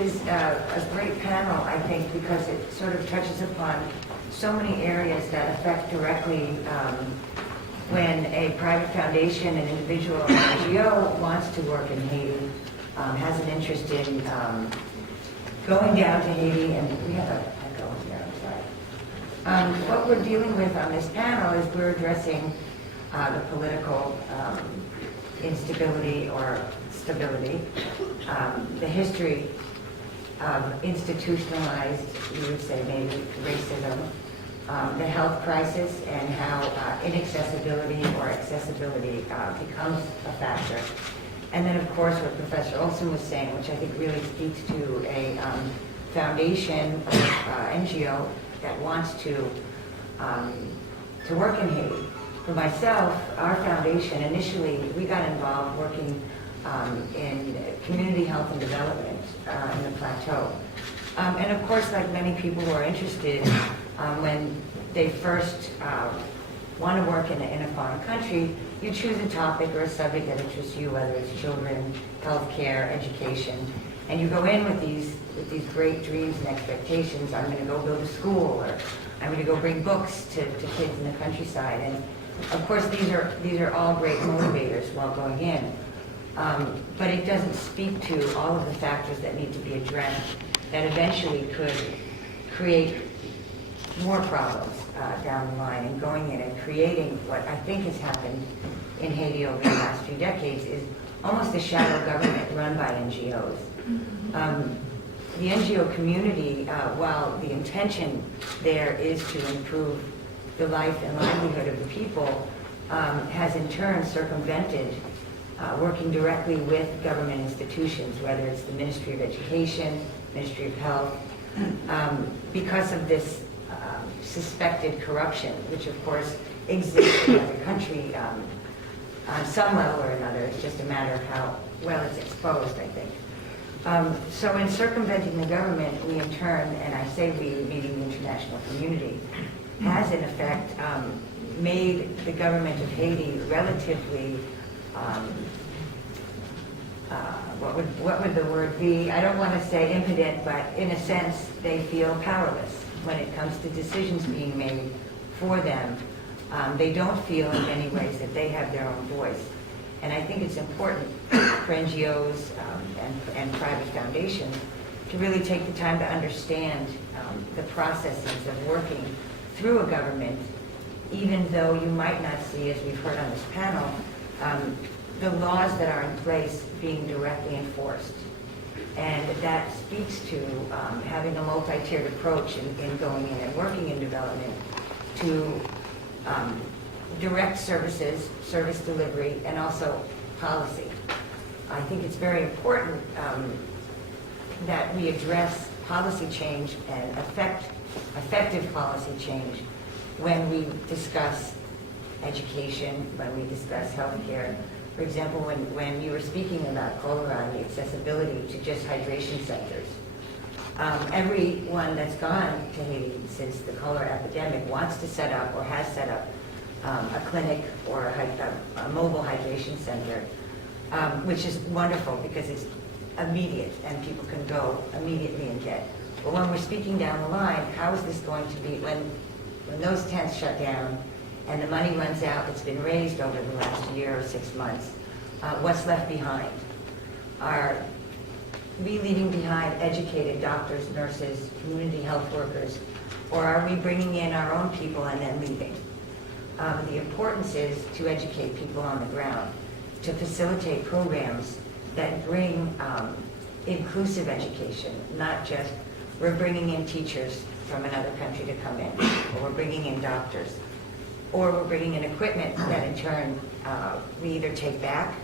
Is a great panel, I think, because it sort of touches upon so many areas that affect directly when a private foundation, an individual, an NGO wants to work in Haiti, has an interest in going down to Haiti, and we have an echo here, I'm sorry. What we're dealing with on this panel is we're addressing the political instability or stability, the history of institutionalized, you would say maybe, racism, the health crisis, and how inaccessibility or accessibility becomes a factor. And then, of course, what Professor Olson was saying, which I think really speaks to a foundation or NGO that wants to work in Haiti. For myself, our foundation, initially, we got involved working in community health and development in the plateau. And of course, like many people who are interested, when they first want to work in a foreign country, you choose a topic or a subject that interests you, whether it's children, healthcare, education, and you go in with these great dreams and expectations. I'm going to go build a school, or I'm going to go bring books to kids in the countryside. And of course, these are all great motivators while going in. But it doesn't speak to all of the factors that need to be addressed that eventually could create more problems down the line, and going in and creating what I think has happened in Haiti over the last few decades is almost a shadow government run by NGOs. The NGO community, while the intention there is to improve the life and livelihood of the people, has in turn circumvented working directly with government institutions, whether it's the Ministry of Education, Ministry of Health, because of this suspected corruption, which of course exists in every country on some level or another. It's just a matter of how well it's exposed, I think. So in circumventing the government, we in turn, and I say we, meaning the international community, has in effect made the government of Haiti relatively what would the word be? I don't want to say impotent, but in a sense, they feel powerless when it comes to decisions being made for them. They don't feel in many ways that they have their own voice. And I think it's important for NGOs and private foundations to really take the time to understand the processes of working through a government, even though you might not see, as we've heard on this panel, the laws that are in place being directly enforced. And that speaks to having a multi-tiered approach in going in and working in development to direct services, service delivery, and also policy. I think it's very important that we address policy change and effective policy change when we discuss education, when we discuss healthcare. For example, when you were speaking about cholera and the accessibility to just hydration centers, everyone that's gone to Haiti since the cholera epidemic wants to set up or has set up a clinic or a mobile hydration center, which is wonderful because it's immediate and people can go immediately and get. But when we're speaking down the line, how is this going to be when those tents shut down and the money runs out that's been raised over the last year or 6 months, what's left behind? Are we leaving behind educated doctors, nurses, community health workers, or are we bringing in our own people and then leaving? The importance is to educate people on the ground, to facilitate programs that bring inclusive education, not just we're bringing in teachers from another country to come in, or we're bringing in doctors, or we're bringing in equipment that in turn we either take back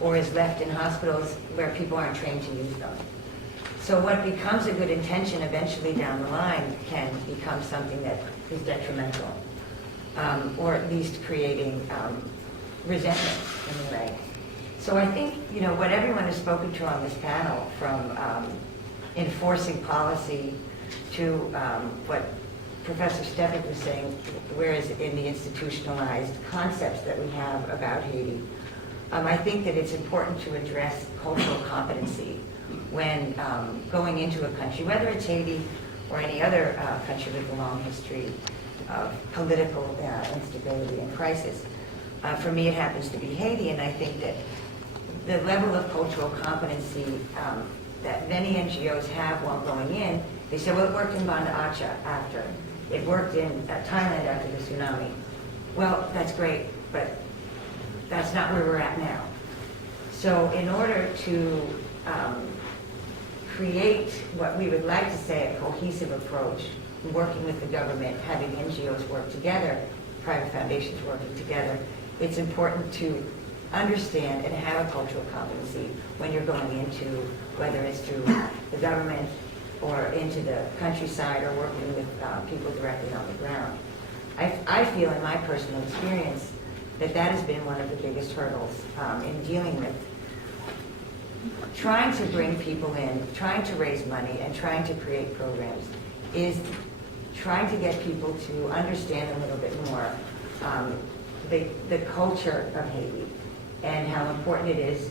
or is left in hospitals where people aren't trained to use them. So what becomes a good intention eventually down the line can become something that is detrimental, or at least creating resentment in a way. So I think, what everyone has spoken to on this panel, from enforcing policy to what Professor Stefik was saying, whereas in the institutionalized concepts that we have about Haiti, I think that it's important to address cultural competency when going into a country, whether it's Haiti or any other country with a long history of political instability and crisis. For me, it happens to be Haiti, and I think that the level of cultural competency that many NGOs have while going in, they say, well, it worked in Banda Aceh after. It worked in Thailand after the tsunami. Well, that's great, but that's not where we're at now. So in order to create what we would like to say a cohesive approach, working with the government, having NGOs work together, private foundations working together, it's important to understand and have a cultural competency when you're going into, whether it's through the government or into the countryside or working with people directly on the ground. I feel in my personal experience that that has been one of the biggest hurdles in dealing with trying to bring people in, trying to raise money, and trying to create programs, is trying to get people to understand a little bit more the culture of Haiti and how important it is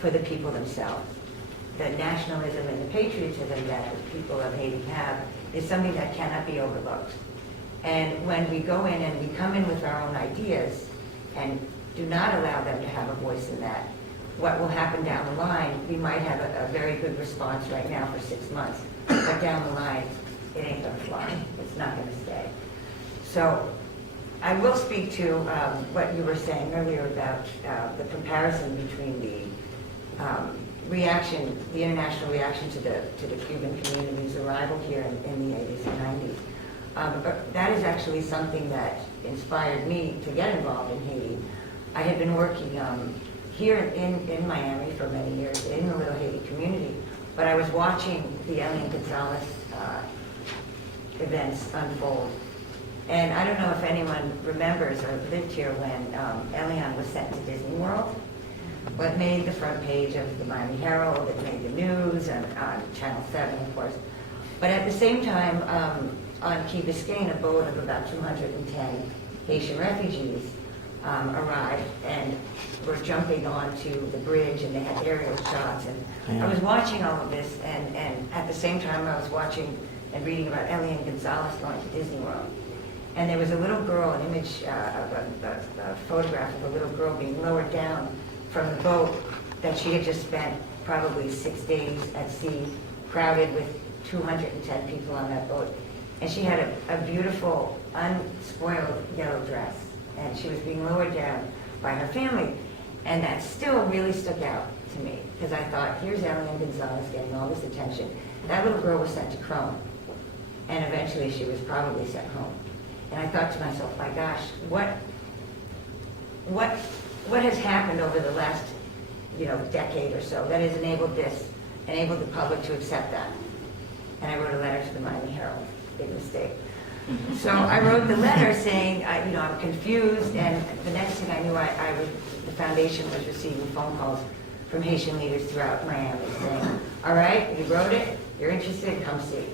for the people themselves. The nationalism and the patriotism that the people of Haiti have is something that cannot be overlooked. And when we go in and we come in with our own ideas and do not allow them to have a voice in that, what will happen down the line, we might have a very good response right now for 6 months, but down the line, it ain't gonna fly. It's not gonna stay. So I will speak to what you were saying earlier about the comparison between the reaction, the international reaction to the Cuban community's arrival here in the 80s and 90s. But that is actually something that inspired me to get involved in Haiti. I had been working here in Miami for many years in the Little Haiti community, but I was watching the Elian Gonzalez events unfold. And I don't know if anyone remembers or lived here when Elian was sent to Disney World. Well, it made the front page of the Miami Herald, it made the news, and on Channel 7, of course. But at the same time, on Key Biscayne, a boat of about 210 Haitian refugees arrived and were jumping onto the bridge, and they had aerial shots. And I was watching all of this, and at the same time I was watching and reading about Elian Gonzalez going to Disney World. And there was a little girl, an image of a photograph of a little girl being lowered down from the boat that she had just spent probably 6 days at sea, crowded with 210 people on that boat. And she had a beautiful, unspoiled yellow dress. And she was being lowered down by her family. And that still really stuck out to me, because I thought, here's Elian Gonzalez getting all this attention. That little girl was sent to Chrome, and eventually she was probably sent home. And I thought to myself, my gosh, what has happened over the last, decade or so that has enabled the public to accept that? And I wrote a letter to the Miami Herald. Big mistake. So I wrote the letter saying, I'm confused, and the next thing I knew, the foundation was receiving phone calls from Haitian leaders throughout Miami saying, all right, you wrote it, you're interested, come see.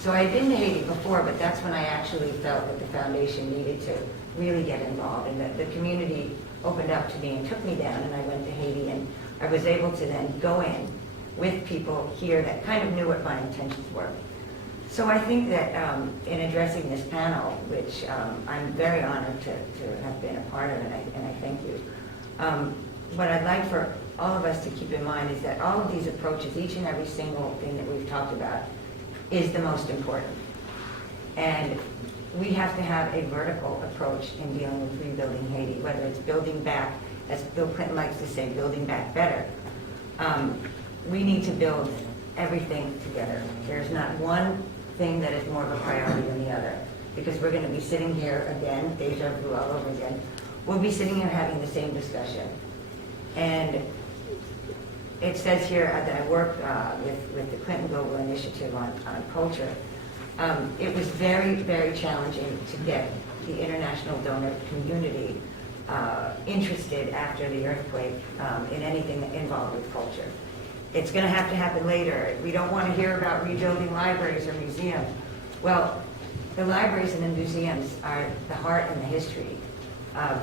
So I had been to Haiti before, but that's when I actually felt that the foundation needed to really get involved, and the community opened up to me and took me down, and I went to Haiti, and I was able to then go in with people here that kind of knew what my intentions were. So I think that in addressing this panel, which I'm very honored to have been a part of, and I thank you, what I'd like for all of us to keep in mind is that all of these approaches, each and every single thing that we've talked about, is the most important. And we have to have a vertical approach in dealing with rebuilding Haiti, whether it's building back, as Bill Clinton likes to say, building back better. We need to build everything together. There's not one thing that is more of a priority than the other, because we're going to be sitting here again, deja vu all over again. We'll be sitting here having the same discussion. And it says here that I work with the Clinton Global Initiative on culture. It was very, very challenging to get the international donor community interested after the earthquake in anything involved with culture. It's going to have to happen later. We don't want to hear about rebuilding libraries or museums. Well, the libraries and the museums are the heart and the history of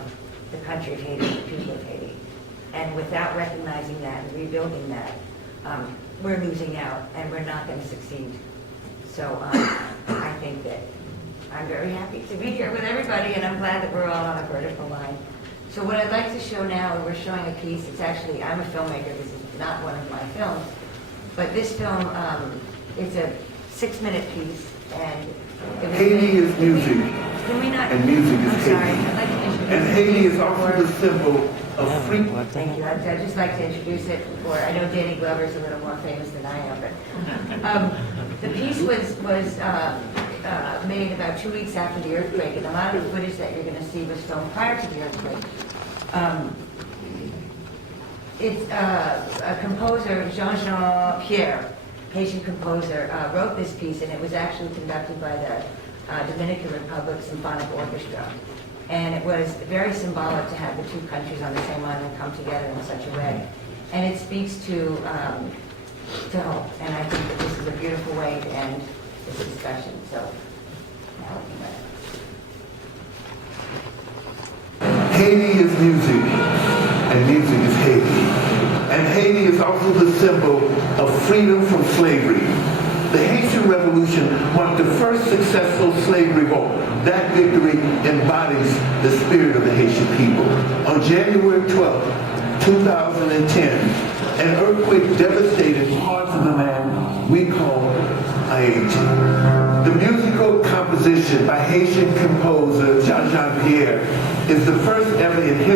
the country of Haiti, the people of Haiti. And without recognizing that and rebuilding that, we're losing out and we're not going to succeed. So I think that I'm very happy to be here with everybody, and I'm glad that we're all on a vertical line. So what I'd like to show now, we're showing a piece. It's actually, I'm a filmmaker. This is not one of my films, but this film, it's a 6-minute piece, and it was Haiti is music, can we not? and music is I'm sorry. Haiti. I'd like to introduce And it Haiti is also before- the symbol of freedom. Thank you. I'd just like to introduce it before, I know Danny Glover's a little more famous than I am, but the piece was made about 2 weeks after the earthquake, and a lot of the footage that you're going to see was filmed prior to the earthquake. It's a composer, Jean Pierre, Haitian composer, wrote this piece, and it was actually conducted by the Dominican Republic Symphonic Orchestra. And it was very symbolic to have the two countries on the same island come together in such a way. And it speaks to hope. And I think that this is a beautiful way to end this discussion. So now we can let it. Haiti is music, and music is Haiti. And Haiti is also the symbol of freedom from slavery. The Haitian Revolution marked the first successful slave revolt. That victory embodies the spirit of the Haitian people. On January 12, 2010, an earthquake devastated parts of the land we call Haiti. The musical composition by Haitian composer Jean Pierre is the first ever in history